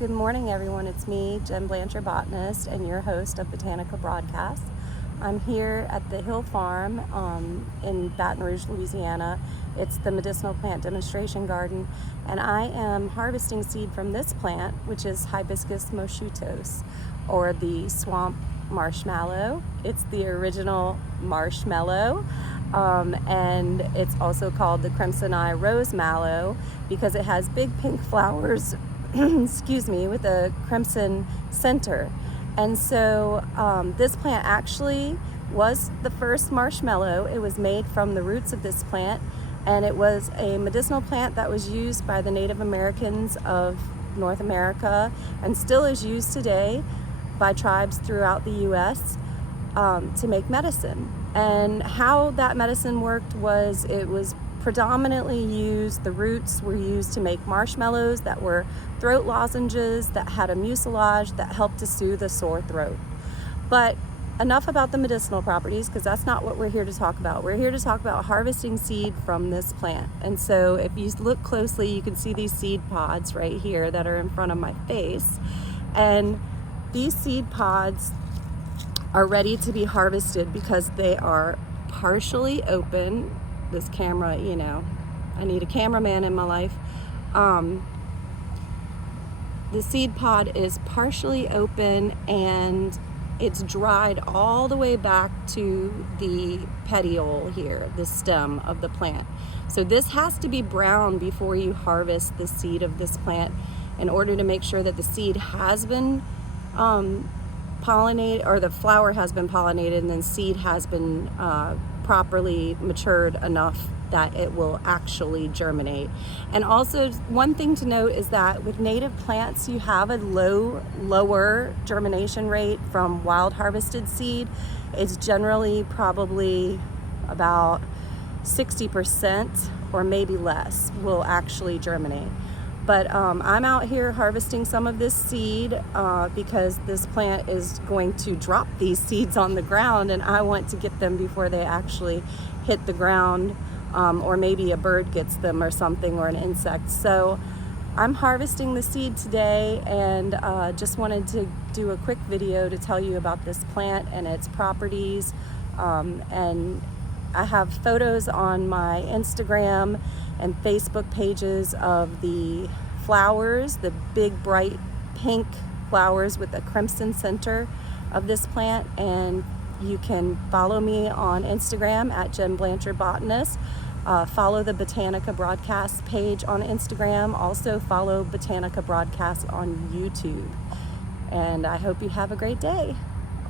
Good morning, everyone. It's me, Jen Blanchard, botanist, and your host of Botanical Broadcast. I'm here at the Hill Farm in Baton Rouge, Louisiana. It's the Medicinal Plant Demonstration Garden, and I am harvesting seed from this plant, which is Hibiscus moscheutos, or the swamp marshmallow. It's the original marshmallow, and it's also called the crimson eye rose mallow because it has big pink flowers excuse me, with a crimson center. And so this plant actually was the first marshmallow. It was made from the roots of this plant, and it was a medicinal plant that was used by the Native Americans of North America and still is used today by tribes throughout the US to make medicine. And how that medicine worked was it was predominantly used, the roots were used to make marshmallows that were throat lozenges that had a mucilage that helped to soothe a sore throat. But enough about the medicinal properties, because that's not what we're here to talk about. We're here to talk about harvesting seed from this plant. And so if you look closely, you can see these seed pods right here that are in front of my face. And these seed pods are ready to be harvested because they are partially open. This camera, you know, I need a cameraman in my life. The seed pod is partially open and it's dried all the way back to the petiole here, the stem of the plant. So this has to be brown before you harvest the seed of this plant in order to make sure that the seed has been pollinated, or the flower has been pollinated, and then seed has been properly matured enough that it will actually germinate. And also, one thing to note is that with native plants, you have a lower germination rate from wild harvested seed. It's generally probably about 60% or maybe less will actually germinate. But I'm out here harvesting some of this seed because this plant is going to drop these seeds on the ground, and I want to get them before they actually hit the ground, or maybe a bird gets them or something, or an insect. So I'm harvesting the seed today, and just wanted to do a quick video to tell you about this plant and its properties. And I have photos on my Instagram and Facebook pages of the flowers, the big bright pink flowers with a crimson center of this plant. And you can follow me on Instagram at Jen Blanchard Botanist. Follow the Botanica Broadcast page on Instagram. Also follow Botanica Broadcast on YouTube. And I hope you have a great day.